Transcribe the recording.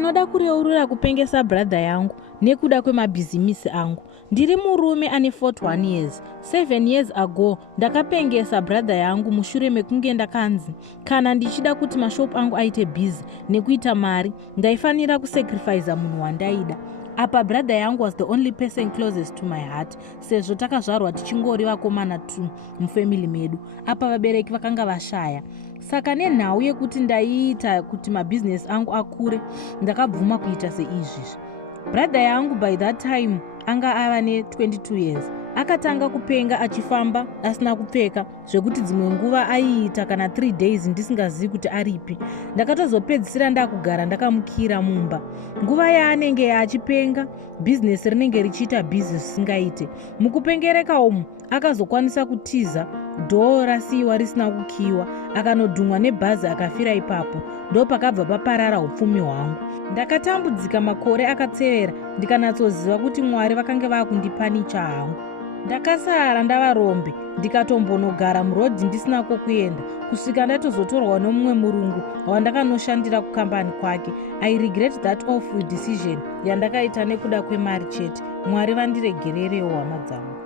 Ndinoda kureurura kupengesa brother yangu nekuda kwemabhizimisi angu. Ndiri murume ane 41 years. 7 years ago ndakapengesa brother yangu mushure mekunge ndakanzi kana ndichida kuti mashopu angu aite busy nekuita mari ndaifanira kusacrifice munhu wandaida. Apa brother yangu was the only person closest to my heart, sezvo takazvarwa tichingori vakomana tu mufamily medu. Apa vabereki vakanga vashaya. Saka nenhau yekuti ndaiita kuti mabhizinesi angu akure, ndakabvuma kuita seizvizvi. Brother yangu by that time anga ava ne22 years. Akatanga kupenga achifamba asina kupfeka, zvekuti dzimwe nguva aiita kana 3 days ndisingazivi kuti aripi. Ndakatozopedzisira ndakugara ndakamukira mumba. Nguva yaanenge achipenga, bhizinesi rinenge richiita busy zvisingaite. Mukupengereka umu akazokwanisa kutiza, dhoo rasiiwa risina kukiwa, akanodhumwa nebhazi akafira ipapo. Ndo pakabva paparara upfumi hwangu. Ndakatambudzika makore akatsevera ndikanatsoziva kuti Mwari vakange vakundipanicha hangu. Ndakasara ndavarombe ndikatombonogara murodhi ndisina kokuenda kusvika ndatozotorwa nomumwe murungu wandakanoshandira kukambani kwake. I regret that awful decision yandakaita nekuda kwemari chete. Mwari vandiregererewo hama dzangu.